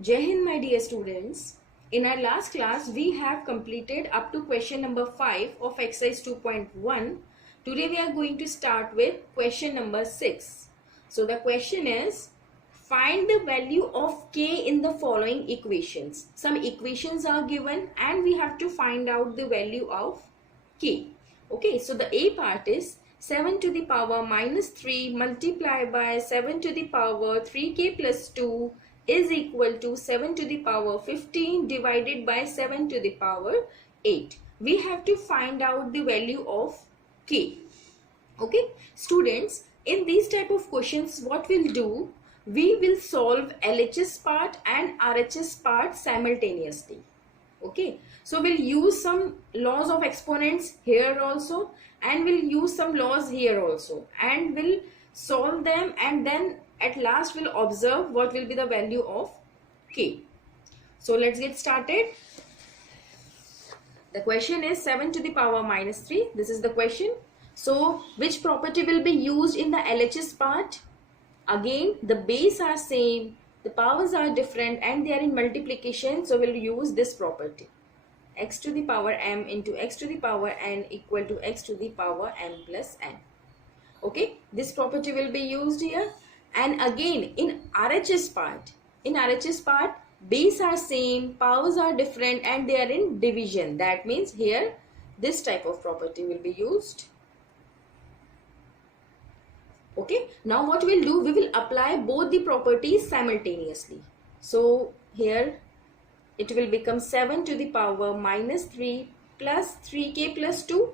Jai Hind, my dear students. In our last class, we have completed up to question number 5 of exercise 2.1. Today we are going to start with question number 6. So the question is, find the value of k in the following equations. Some equations are given and we have to find out the value of k. Okay, so the A part is 7 to the power minus 3 multiplied by 7 to the power 3k plus 2 is equal to 7 to the power 15 divided by 7 to the power 8. We have to find out the value of k. Okay, students, in these type of questions, what we'll do, we will solve LHS part and RHS part simultaneously. Okay, so we'll use some laws of exponents here also, and we'll use some laws here also, and we'll solve them, and then at last we'll observe what will be the value of k. So let's get started. The question is 7 to the power minus 3. This is the question. So which property will be used in the LHS part? Again, the base are same, the powers are different, and they are in multiplication, so we'll use this property. X to the power m into x to the power n equal to x to the power m plus n. Okay, this property will be used here. And again, in RHS part, base are same, powers are different, and they are in division. That means here this type of property will be used. Okay, now what we'll do, we will apply both the properties simultaneously. So here it will become 7 to the power minus 3 plus 3k plus 2.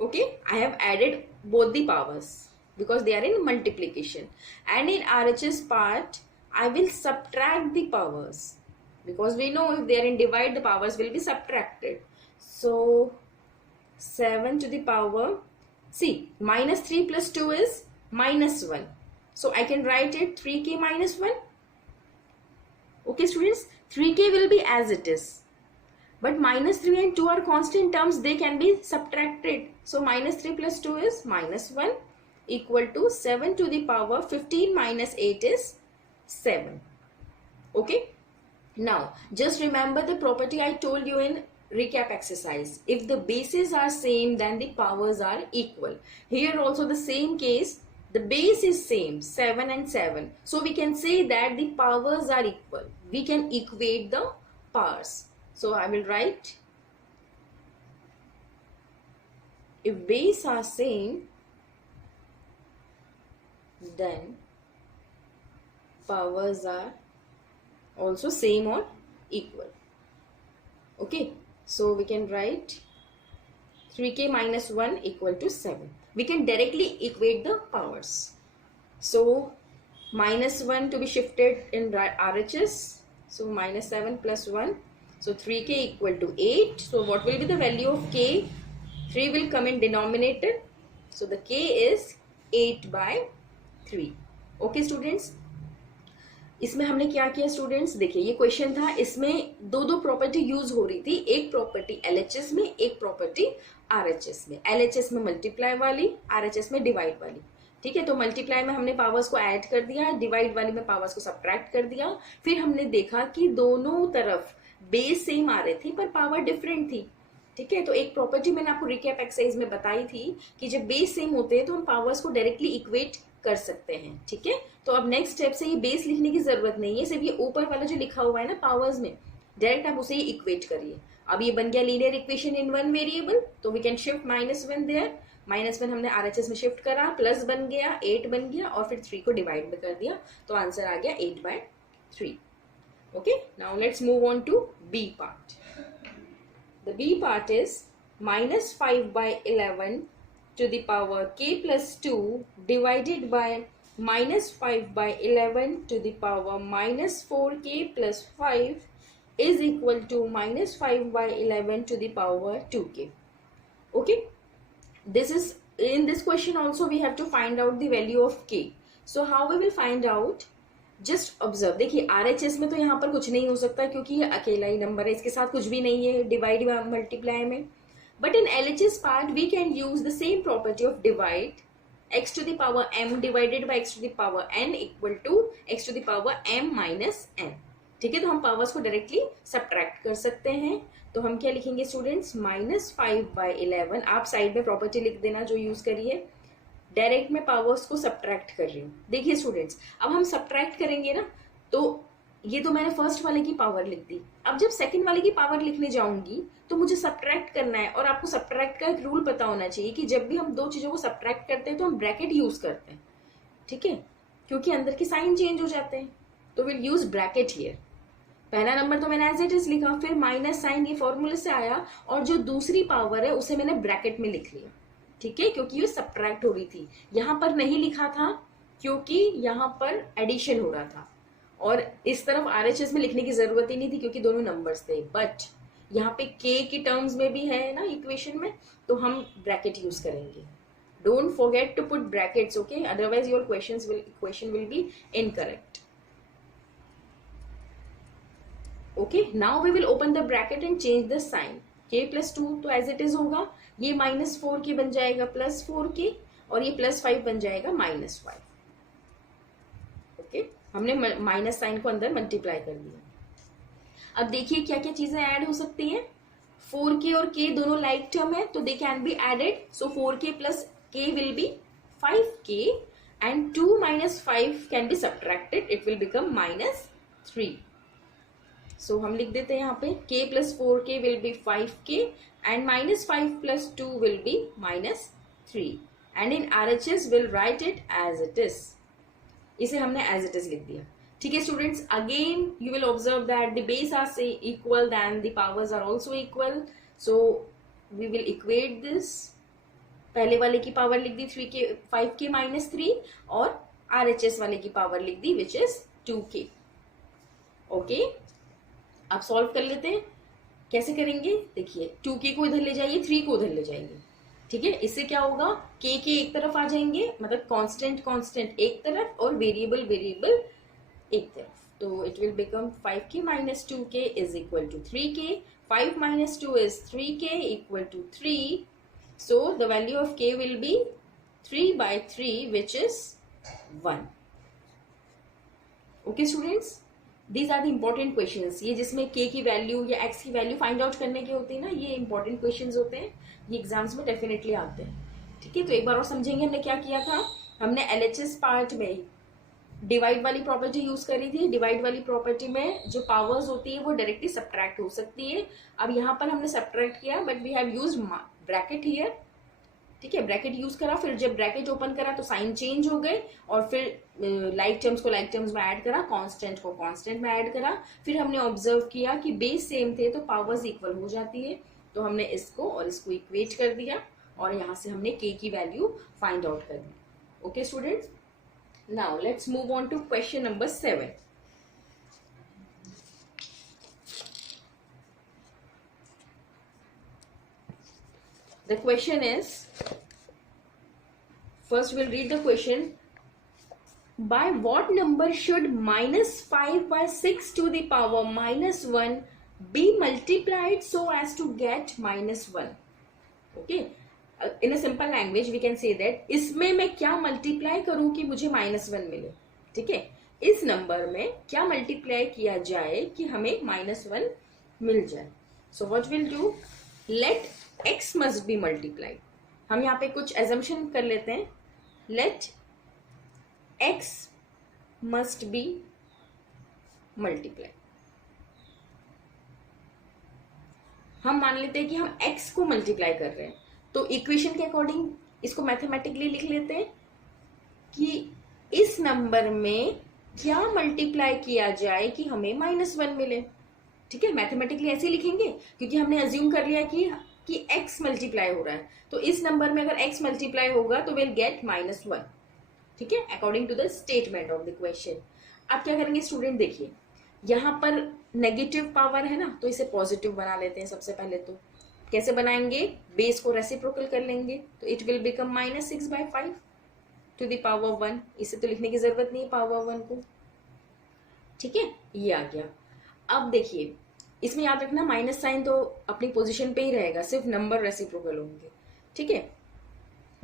Okay, I have added both the powers because they are in multiplication. And in RHS part, I will subtract the powers because we know if they are in divide, the powers will be subtracted. So 7 to the power, see, minus 3 plus 2 is minus 1. So I can write it 3k minus 1. Okay students, 3k will be as it is. But minus 3 and 2 are constant terms, they can be subtracted. So minus 3 plus 2 is minus 1 equal to 7 to the power 15 minus 8 is 7. Okay. Now just remember the property I told you in recap exercise. If the bases are same, then the powers are equal. Here also the same case, the base is same, 7 and 7. So we can say that the powers are equal. We can equate the powers. So I will write, if base are same, then powers are also same or equal. Okay, so we can write 3k minus 1 equal to 7. We can directly equate the powers. So minus 1 to be shifted in RHS. So minus 7 plus 1. So 3k equal to 8. So what will be the value of k? 3 will come in denominator. So the k is 8 by 3. Okay students. इसमें हमने क्या किया students, देखिए ये question था, इसमें दो property use हो रही थी. एक प्रॉपर्टी एलएचएस में, एक प्रॉपर्टी आरएचएस में. एलएचएस में मल्टीप्लाई वाली, आरएचएस में डिवाइड वाली. ठीक है, तो मल्टीप्लाई में हमने पावर्स को ऐड कर दिया, डिवाइड वाली में पावर्स को सब्ट्रैक्ट कर दिया. फिर हमने देखा कि दोनों तरफ बेस सेम आ रहे थे पर पावर डिफरेंट थी. ठीक है, तो एक प्रॉपर्टी मैंने आपको रिकैप एक्सरसाइज में बताई थी कि जब बेस सेम होते हैं तो हम पावर्स को डायरेक्टली इक्वेट कर सकते हैं. ठीक है, तो अब नेक्स्ट स्टेप से ये बेस लिखने की जरूरत नहीं है, सिर्फ ये ऊपर वाला जो लिखा हुआ है ना पावर्स में, डायरेक्ट आप उसे इक्वेट करिए. अब ये बन गया linear equation in one variable, तो we can shift minus 1 there. Minus 1 हमने आरएचएस में शिफ्ट करा, प्लस बन गया, 8 बन गया, और फिर 3 को डिवाइड में कर दिया, तो आंसर आ गया 8 by 3. Okay, now let's move on to B part. The B part is minus 5 by 11 to the power k plus 2 divided by minus 5 by 11 to the power minus 4k plus 5 is equal to minus 5 by 11 to the power 2k. Okay, this is in this question also we have to find out the value of k. So how we will find out? Just observe. देखिए RHS में तो यहाँ पर कुछ नहीं हो सकता क्योंकि ये अकेला ही नंबर है, इसके साथ कुछ भी नहीं है डिवाइड मल्टीप्लाई में. But in LHS part, we can use the same property of divide x to the power m divided by x to the power n equal to x to the power m minus n. ठीक है, तो हम powers को directly subtract कर सकते हैं. तो हम क्या लिखेंगे स्टूडेंट्स, -5/11. आप साइड में प्रॉपर्टी लिख देना जो यूज करिए. डायरेक्ट में पावर्स को सब्ट्रैक्ट कर रही हूँ. देखिए स्टूडेंट्स, अब हम सब्ट्रैक्ट करेंगे ना, तो ये तो मैंने फर्स्ट वाले की पावर लिख दी. अब जब सेकंड वाले की पावर लिखने जाऊंगी तो मुझे सब्ट्रैक्ट करना है. और आपको सब्ट्रैक्ट का एक रूल पता होना चाहिए कि जब भी हम दो चीजों को सब्ट्रैक्ट करते हैं तो हम ब्रैकेट यूज करते हैं. ठीक है, क्योंकि अंदर के साइन चेंज हो जाते हैं. तो विल यूज ब्रैकेट हियर. पहला नंबर तो मैंने एज इट इज लिखा, फिर माइनस साइन ये फॉर्मूले से आया, और जो दूसरी पावर है उसे मैंने ब्रैकेट में लिख लिया. ठीक है, क्योंकि ये सब्ट्रैक्ट हो रही थी. यहां पर नहीं लिखा था क्योंकि यहां पर एडिशन हो रहा था, और इस तरफ आरएचएस में लिखने की जरूरत ही नहीं थी क्योंकि दोनों नंबर्स थे. बट यहाँ पे के की टर्म्स में भी है ना इक्वेशन में, तो हम ब्रैकेट यूज करेंगे. Don't forget to put brackets, okay, otherwise your question will be incorrect. Okay, now we will open the bracket and change the sign. k plus 2 तो एज इट इज होगा, ये -4k बन जाएगा +4k, और ये +5 बन जाएगा -5. ओके, हमने माइनस साइन को अंदर मल्टीप्लाई कर दिया. अब देखिए क्या क्या चीजें ऐड हो सकती हैं. 4k और k दोनों लाइक टर्म है, तो they can be added. So 4k plus k will be 5k, and 2 - 5 can be subtracted, it will become -3. So हम लिख देते हैं यहाँ पे k plus 4k will be 5k, and -5 plus 2 will be -3. And in RHS will write it as it is. इसे हमने as it is लिख दिया. ठीक है students, again you will observe that the base are से equal then the powers are also equal. So we will equate this. पहले वाले की पावर लिख दी 5k - 3, और RHS वाले की पावर लिख दी विच इज 2k. ओके, अब सॉल्व कर लेते हैं. कैसे करेंगे, देखिए 2k को इधर ले जाइए, 3 को उधर ले जाइए. ठीक है, इससे क्या होगा, k के एक तरफ आ जाएंगे, मतलब कांस्टेंट एक तरफ और वेरिएबल एक तरफ. तो it will become 5k - 2k is equal to 3k. 5 - 2 is 3k equal to 3. So the value of k will be 3/3 which is 1. Okay students, these are the important questions. ये जिसमें k की value या x की value find out करने की होती है ना, ये इंपॉर्टेंट क्वेश्चंस होते हैं. ये एग्जाम्स में डेफिनेटली आते हैं. ठीक है, तो एक बार और समझेंगे हमने क्या किया था. हमने LHS पार्ट में डिवाइड वाली प्रॉपर्टी यूज करी थी. डिवाइड वाली प्रॉपर्टी में जो पावर्स होती है वो डायरेक्टली सब्ट्रैक्ट हो सकती है. अब यहाँ पर हमने सब्ट्रैक्ट किया, but we have used bracket here. ठीक है, ब्रैकेट यूज करा, फिर जब ब्रैकेट ओपन करा तो साइन चेंज हो गए, और फिर लाइक टर्म्स को लाइक टर्म्स में ऐड करा, कांस्टेंट को कांस्टेंट में ऐड करा. फिर हमने ऑब्जर्व किया कि बेस सेम थे तो पावर्स इक्वल हो जाती है. तो हमने इसको और इसको इक्वेट कर दिया, और यहाँ से हमने k की वैल्यू फाइंड आउट कर दी. Okay students, now let's move on to question number 7. The question is, first we'll read the question. By what number should -5/6 to the power -1 be multiplied so as to get -1? Okay, in a simple language we can say that इसमें मैं क्या multiply करूं कि मुझे -1 मिले. ठीक है, इस नंबर में क्या मल्टीप्लाई किया जाए कि हमें -1 मिल जाए. So what we'll do, let x must be multiplied. हम यहाँ पे कुछ assumption कर लेते हैं. Let x must be multiplied. हम मान लेते हैं कि हम x को मल्टीप्लाई कर रहे हैं, तो इक्वेशन के अकॉर्डिंग इसको मैथमेटिकली लिख लेते हैं कि इस नंबर में क्या मल्टीप्लाई किया जाए कि हमें -1 मिले. ठीक है, मैथमेटिकली ऐसे लिखेंगे क्योंकि हमने अज्यूम कर लिया कि x मल्टीप्लाई हो रहा है. तो इस नंबर में अगर x मल्टीप्लाई होगा तो विल गेट -1. ठीक है, according to the statement of the question. अब क्या करेंगे स्टूडेंट, देखिए यहाँ पर नेगेटिव पावर है ना, तो इसे पॉजिटिव बना लेते हैं. सबसे पहले तो कैसे बनाएंगे, बेस को रेसिप्रोकल कर लेंगे, तो it will become -6/5 to the power 1. इसे तो लिखने की जरूरत नहीं है पावर 1 को. ठीक है, ये आ गया. अब देखिए इसमें याद रखना माइनस साइन तो अपनी पोजीशन पे ही रहेगा, सिर्फ नंबर रेसिप्रोकल होंगे. ठीक है,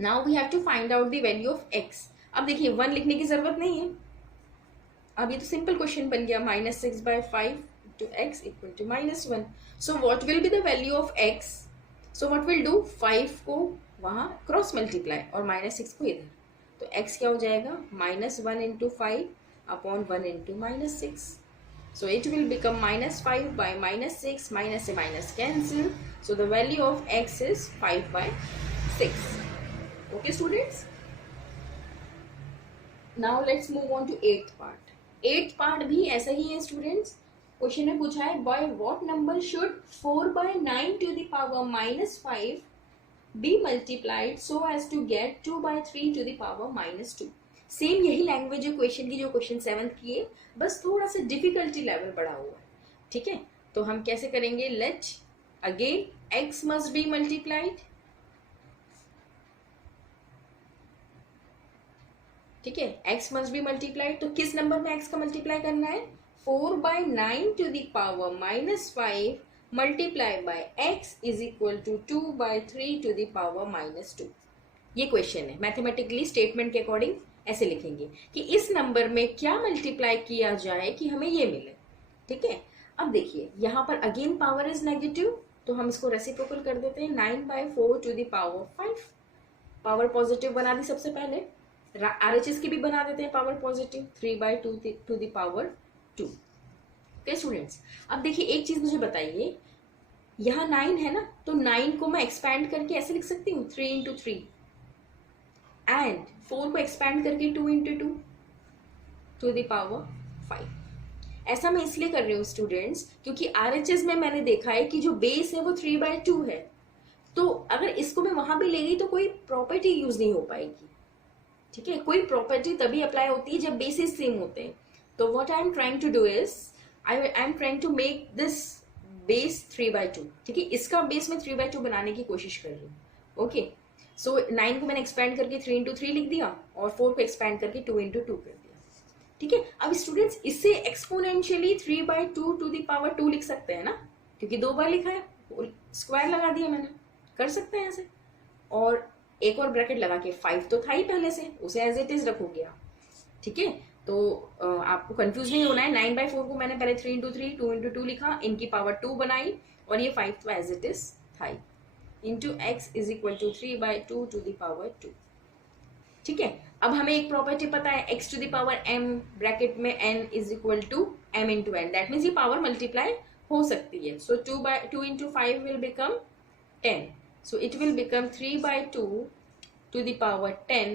now we have to find out the value of x. अब देखिए 1 लिखने की जरूरत नहीं है. अब ये तो सिंपल क्वेश्चन बन गया. -6/5 to x equal to -1. So what will be the value of x? So what we'll do, 5 को वहां क्रॉस मल्टीप्लाई और -6 को इधर. तो x क्या हो जाएगा, -1 into 5 upon 1 into -6. So it will become -5 by -6, minus a minus cancel. So the value of x is 5/6. Okay students? Now let's move on to 8th part. 8th part भी ऐसा ही है स्टूडेंट्स. क्वेश्चन में पूछा है by what number should 4/9 to the power -5 be multiplied so as to get 2/3 to the power -2. Same यही language है question की जो क्वेश्चन 7th की है, बस थोड़ा सा डिफिकल्टी लेवल बढ़ा हुआ है. ठीक है, तो हम कैसे करेंगे, let again x must be multiplied. ठीक है, x मस्ट बी मल्टीप्लाइड. तो किस नंबर में x का मल्टीप्लाई करना है, 4/9 to the power -5 multiply by x is equal to 2/3 to the power -2. ये क्वेश्चन है. मैथमेटिकली स्टेटमेंट के अकॉर्डिंग ऐसे लिखेंगे कि इस नंबर में क्या मल्टीप्लाई किया जाए कि हमें ये मिले. ठीक है, अब देखिए यहाँ पर अगेन पावर इज नेगेटिव, तो हम इसको रेसिप्रोकल कर देते हैं. 9/4 to the power 5. Power positive बना दी सबसे पहले. RHS की भी बना देते हैं power positive. 3/2 to the power 2. Okay students, अब देखिए एक चीज मुझे बताइए, यहाँ 9 है ना, तो 9 को मैं एक्सपैंड करके ऐसे लिख सकती हूँ 3 into 3, एंड 4 को एक्सपैंड करके 2 into 2 to the power 5. ऐसा मैं इसलिए कर रही हूँ स्टूडेंट्स क्योंकि RHS में मैंने देखा है कि जो बेस है वो 3/2 है. तो अगर इसको मैं वहां भी ले गई तो कोई प्रॉपर्टी यूज नहीं हो पाएगी. ठीक है, कोई प्रॉपर्टी तभी अप्लाई होती है जब बेसिस सेम होते हैं. तो what I am trying to do is I am trying to make this base 3/2. ठीक है, इसका बेस में 3/2 बनाने की कोशिश कर रही हूँ. ओके, सो 9 को मैंने एक्सपैंड करके 3 into 3 लिख दिया और 4 को एक्सपैंड करके 2 into 2 कर दिया. ठीक है, अब स्टूडेंट्स इससे एक्सपोनेंशियली 3/2 to the power 2 लिख सकते हैं ना, क्योंकि 2 बार लिखा है, स्क्वायर लगा दिया मैंने. कर सकते हैं ऐसे. और एक और ब्रैकेट लगा के 5 तो था ही पहले से, उसे एज इट इज रखोगे आप. ठीक है, तो आपको कंफ्यूज नहीं होना है. 9/4 को मैंने पहले 3 into 3, 2 into 2 लिखा, इनकी पावर 2 बनाई और ये 5 तो एज इट इज था ही. Into X is equal to 3/2 to the power 2. ठीक है, अब हमें एक प्रॉपर्टी पता है, x to the power m bracket में n is equal to m into n. That means ये पावर मल्टीप्लाई हो सकती है. सो 2 into 5 will become 10. So it will become 3/2 to the power 10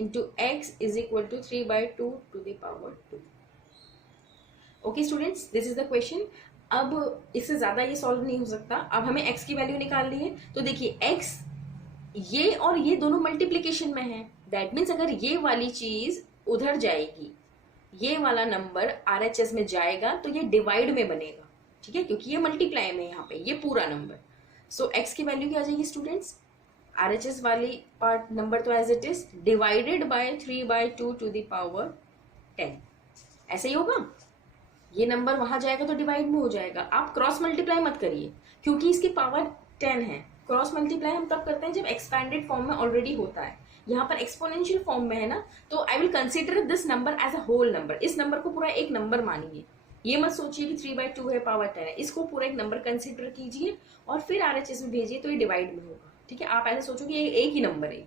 into x is equal to 3/2 to the power 2. Okay students, this is the question. अब इससे ज्यादा ये solve नहीं हो सकता. अब हमें x की वैल्यू निकालनी है. तो देखिए x ये और ये दोनों मल्टीप्लीकेशन में है. दैट मीन्स अगर ये वाली चीज उधर जाएगी, ये वाला नंबर RHS में जाएगा तो ये डिवाइड में बनेगा. ठीक है, क्योंकि ये मल्टीप्लाई में यहाँ पे ये पूरा नंबर. सो x की वैल्यू क्या आ जाएगी स्टूडेंट्स, RHS वाली पार्ट नंबर तो as it is divided by 3/2 to the power 10. ऐसे ही होगा. ये नंबर वहां जाएगा तो डिवाइड में हो जाएगा. आप क्रॉस मल्टीप्लाई मत करिए क्योंकि इसकी पावर 10 है. क्रॉस मल्टीप्लाई हम तब करते हैं जब एक्सपैंडेड फॉर्म में ऑलरेडी होता है. यहाँ पर एक्सपोनेंशियल फॉर्म में है ना, तो I will consider this number as a whole number. इस नंबर को पूरा एक नंबर मानिए. ये मत सोचिए कि 3/2 है, पावर 10 है. इसको पूरा एक नंबर कंसिडर कीजिए और फिर RHS में भेजिए तो ये डिवाइड में होगा. ठीक है, आप ऐसे सोचो कि ये एक ही नंबर है.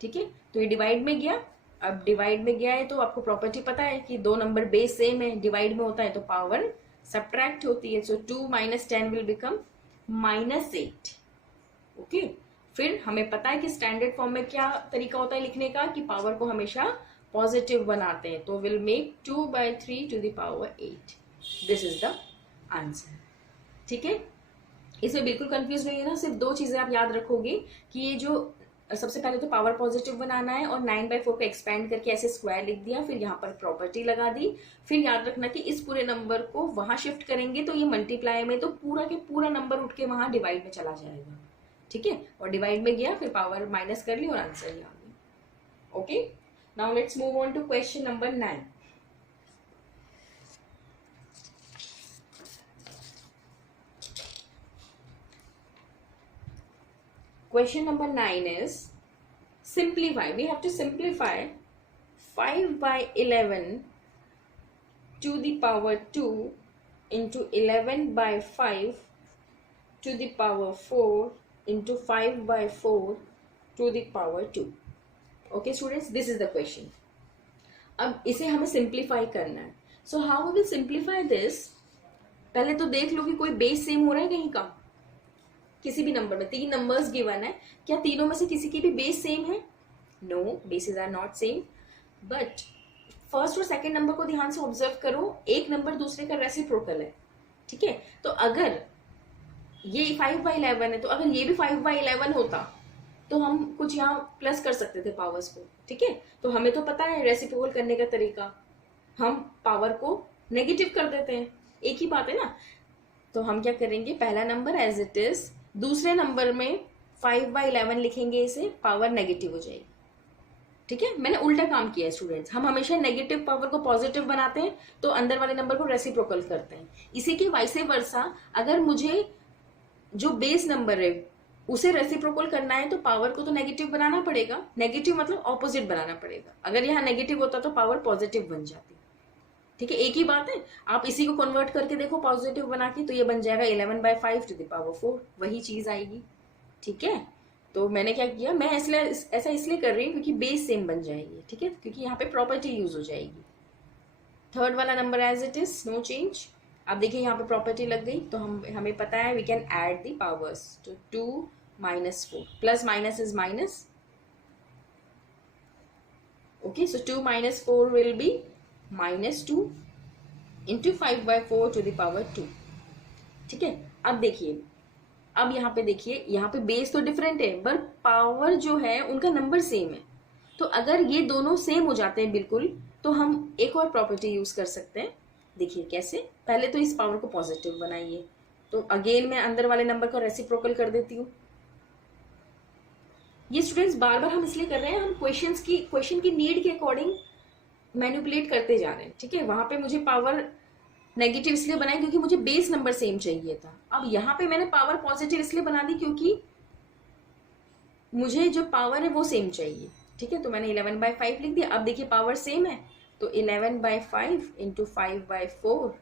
ठीक है, तो ये डिवाइड में गया. अब डिवाइड में गया है तो आपको प्रॉपर्टी पता है कि दो नंबर बेस सेम है, डिवाइड में होता है तो पावर सब्ट्रैक्ट होती है. सो 2 - 10 विल बिकम -8. ओके, फिर हमें पता है कि स्टैंडर्ड फॉर्म में क्या तरीका होता है लिखने का, कि पावर को हमेशा पॉजिटिव बनाते हैं. तो will make 2/3 to the power 8. This is the answer. ठीक है, इसमें बिल्कुल कंफ्यूज नहीं है ना. सिर्फ दो चीजें आप याद रखोगे कि ये जो सबसे पहले तो पावर पॉजिटिव बनाना है और 9/4 को एक्सपैंड करके ऐसे स्क्वायर लिख दिया, फिर यहाँ पर प्रॉपर्टी लगा दी. फिर याद रखना कि इस पूरे नंबर को वहां शिफ्ट करेंगे तो ये मल्टीप्लाई में तो पूरा के पूरा नंबर उठ के वहां डिवाइड में चला जाएगा. ठीक है, और डिवाइड में गया, फिर पावर माइनस कर ली और आंसर ही आ गया. Okay, now let's move on to question number 9. Question number 9 is simplify. We have to simplify 5 by 11 to the power 2 into 11 by 5 to the power 4 into 5 by 4 to the power 2. Okay students, this is the question. अब इसे हमें simplify करना है. So how we will simplify this? पहले तो देख लो कि कोई बेस सेम हो रहा है कहीं का. किसी भी नंबर में 3 नंबर्स गिवन है, क्या तीनों में से किसी की भी बेस सेम है? No, bases are not same. But first और सेकंड नंबर को ध्यान से ऑब्जर्व करो, एक नंबर दूसरे का रेसिप्रोकल है. ठीक है, तो अगर ये 5 by 11 है, तो अगर ये भी 5 by 11 होता तो हम कुछ यहाँ प्लस कर सकते थे पावर्स को. ठीक है, तो हमें तो पता है रेसिप्रोकल करने का तरीका, हम पावर को नेगेटिव कर देते हैं. एक ही बात है ना. तो हम क्या करेंगे, पहला नंबर एज इट इज, दूसरे नंबर में 5 by 11 लिखेंगे, इसे पावर नेगेटिव हो जाएगी. ठीक है, मैंने उल्टा काम किया है स्टूडेंट्स. हम हमेशा नेगेटिव पावर को पॉजिटिव बनाते हैं तो अंदर वाले नंबर को रेसिप्रोकल करते हैं. इसी के वाइसे वर्सा, अगर मुझे जो बेस नंबर है उसे रेसिप्रोकल करना है तो पावर को तो नेगेटिव बनाना पड़ेगा. नेगेटिव मतलब ऑपोजिट बनाना पड़ेगा. अगर यहाँ नेगेटिव होता तो पावर पॉजिटिव बन जाती. ठीक है, एक ही बात है. आप इसी को कन्वर्ट करके देखो पॉजिटिव बना के, तो ये बन जाएगा 11 by 5 to the power 4. वही चीज आएगी. ठीक है, तो मैंने क्या किया, मैं ऐसा इसलिए कर रही हूँ क्योंकि बेस सेम बन जाएगी. ठीक है, क्योंकि यहाँ पे प्रॉपर्टी यूज हो जाएगी. थर्ड वाला number as it is, no change. अब देखिए यहाँ पे प्रॉपर्टी लग गई, तो हमें पता है we can add the powers. तो 2 minus 4, plus minus is minus. Okay, so 2 minus 4 will be -2 into 5 by 4 to the power 2. ठीक है, अब देखिए, अब यहाँ पे देखिए, यहाँ पे बेस तो डिफरेंट है पर पावर जो है उनका नंबर सेम है. तो अगर ये दोनों सेम हो जाते हैं बिल्कुल, तो हम एक और प्रॉपर्टी यूज कर सकते हैं. देखिए कैसे, पहले तो इस पावर को पॉजिटिव बनाइए. तो अगेन मैं अंदर वाले नंबर को रेसिप्रोकल कर देती हूँ. ये स्टूडेंट्स बार बार हम इसलिए कर रहे हैं, हम क्वेश्चन की नीड के अकॉर्डिंग मैनिपुलेट करते जा रहे हैं. ठीक है, वहां पे मुझे पावर नेगेटिव इसलिए बनाई क्योंकि मुझे बेस नंबर सेम चाहिए था. अब यहाँ पे मैंने पावर पॉजिटिव इसलिए बना दी क्योंकि मुझे जो पावर है वो सेम चाहिए. ठीक है, तो मैंने 11 by 5 लिख दिया. अब देखिए पावर सेम है, तो 11 by 5 into 5 by 4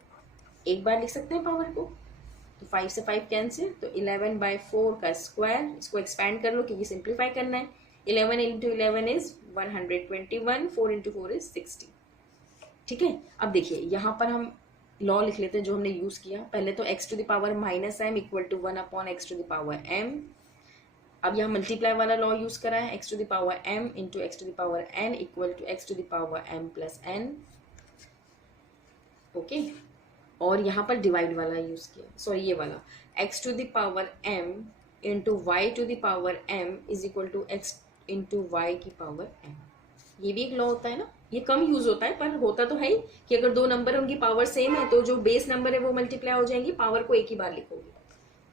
एक बार लिख सकते हैं पावर को. तो 5 से 5 कैंसिल, तो 11 by 4 का स्क्वायर. इसको एक्सपैंड कर लो क्योंकि सिंप्लीफाई करना है. 11 into 11 is 121, 4 into 4 is 60. ठीक है, अब देखिए यहाँ पर हम लॉ लिख लेते हैं जो हमने यूज किया. पहले तो x to the power -m equal to 1 upon x to the power m. अब यहाँ मल्टीप्लाई वाला लॉ यूज करा है, x to the power m into x to the power n equal to x to the power m plus n. Okay, और यहाँ पर divide वाला use किया, सॉरी ये वाला, x to the power m into y to the power m is equal to x into y की power m. ये भी एक लॉ होता है ना. ये कम यूज होता है पर होता तो है ही कि अगर दो नंबर उनकी पावर सेम है तो जो बेस नंबर है वो मल्टीप्लाई हो जाएंगी, पावर को एक ही बार लिखोगे.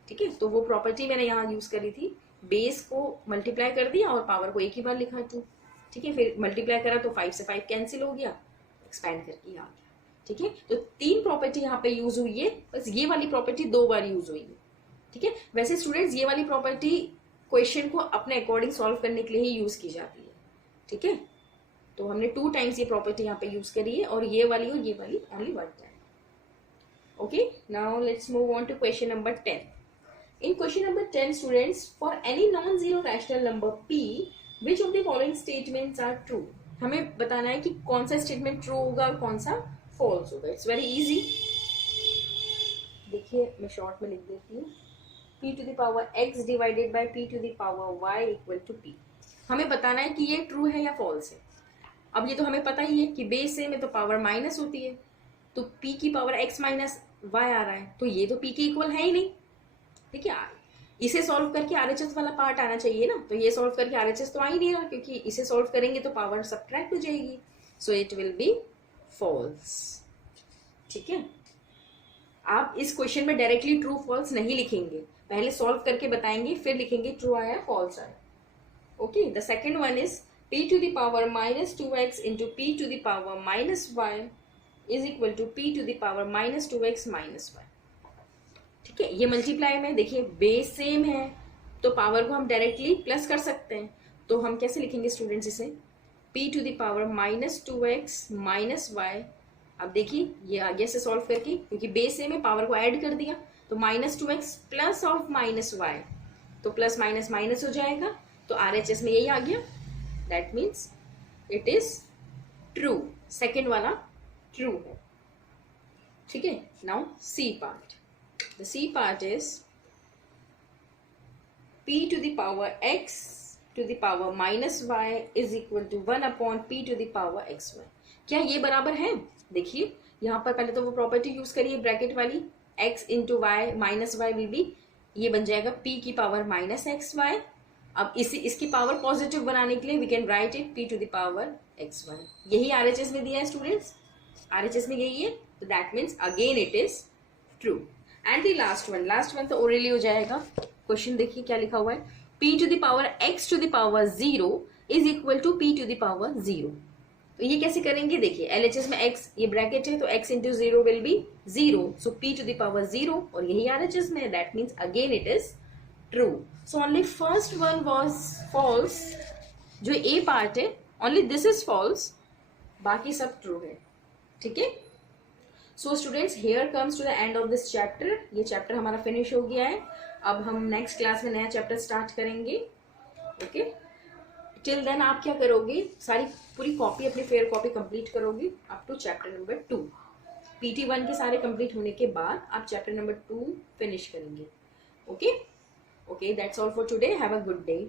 ठीक है, तो वो प्रॉपर्टी मैंने यहाँ यूज करी थी. बेस को मल्टीप्लाई कर दिया और पावर को एक ही बार लिखा था. ठीक है, फिर मल्टीप्लाई करा तो 5 से 5 कैंसिल हो गया, एक्सपैंड करके आ गया. ठीक है, तो 3 प्रॉपर्टी यहाँ पे यूज हुई है, बस ये वाली प्रॉपर्टी 2 बार यूज हुई है. ठीक है, वैसे स्टूडेंट्स ये वाली प्रॉपर्टी क्वेश्चन को अपने अकॉर्डिंग सॉल्व करने के लिए ही यूज की जाती है. ठीक है, तो हमने 2 times ये प्रॉपर्टी यहाँ पे यूज करी है, और ये वाली only 1 time. Okay, now let's move on to question number 10. In question number 10 students, for any non zero rational number p which of the following statements are true. हमें बताना है कि कौन सा स्टेटमेंट ट्रू होगा और कौन सा फॉल्स होगा. It's very easy. देखिए मैं शॉर्ट में लिख देती हूँ, p to the power x divided by p to the power y equal to p. हमें बताना है कि ये ट्रू है या फॉल्स है. अब ये तो हमें पता ही है कि बेस से में तो पावर माइनस होती है, तो p की पावर x माइनस वाई आ रहा है, तो ये तो p के इक्वल है ही नहीं. ठीक है, इसे सॉल्व करके RHS वाला पार्ट आना चाहिए ना, तो ये सॉल्व करके RHS तो आ ही नहीं रहा क्योंकि इसे सॉल्व करेंगे तो पावर सब्ट्रैक्ट हो जाएगी. So it will be false. ठीक है, आप इस क्वेश्चन में डायरेक्टली ट्रू फॉल्स नहीं लिखेंगे, पहले सॉल्व करके बताएंगे फिर लिखेंगे ट्रू आया फॉल्स आया. Okay, the second one is p to the power -2x into p to the power -y is equal to p to the power -2x -y. ठीक है, ये मल्टीप्लाई में देखिए बेस सेम है तो पावर को हम डायरेक्टली प्लस कर सकते हैं. तो हम कैसे लिखेंगे स्टूडेंट्स इसे, p to the power -2x minus y. अब देखिए ये आ गया से सॉल्व करके, क्योंकि बेस में पावर को ऐड कर दिया, तो -2x plus of minus y, तो प्लस माइनस माइनस हो जाएगा, तो RHS में यही आ गया। That means it is true, second वाला ट्रू है। ठीक है, now C part, the C part is p to the power x to the power minus y is equal to 1 upon p to the power xy। क्या ये बराबर है? देखिए यहाँ पर पहले तो वो प्रॉपर्टी यूज करिए ब्रैकेट वाली, x into y minus y will be, ये बन जाएगा p की पावर माइनस एक्स वाई। अब इसकी पावर पॉजिटिव बनाने के लिए we can write it p to the power x y. यही RHS में दिया है स्टूडेंट्स, RHS में यही है, तो that means again it is true. And the last one तो ओरली हो जाएगा। क्वेश्चन देखिए क्या लिखा हुआ है, p to the power x to the power 0 is equal to p to the power 0। तो ये कैसे करेंगे, देखिए LHS में x ये ब्रैकेट है, तो x into 0 will be 0, so p to the power 0, और यही RHS में है, that means again it is true. So only first one was false, जो a पार्ट है ओनली दिस इज फॉल्स, बाकी सब ट्रू है। ठीक है, so students here comes to the end of this chapter. ये चैप्टर हमारा फिनिश हो गया है, अब हम नेक्स्ट क्लास में नया चैप्टर स्टार्ट करेंगे। ओके, टिल देन आप क्या करोगे, सारी पूरी कॉपी अपनी फेयर कॉपी कंप्लीट करोगे up to chapter number 2। PT1 के सारे कंप्लीट होने के बाद आप चैप्टर नंबर 2 फिनिश करेंगे। Okay, that's all for today, have a good day.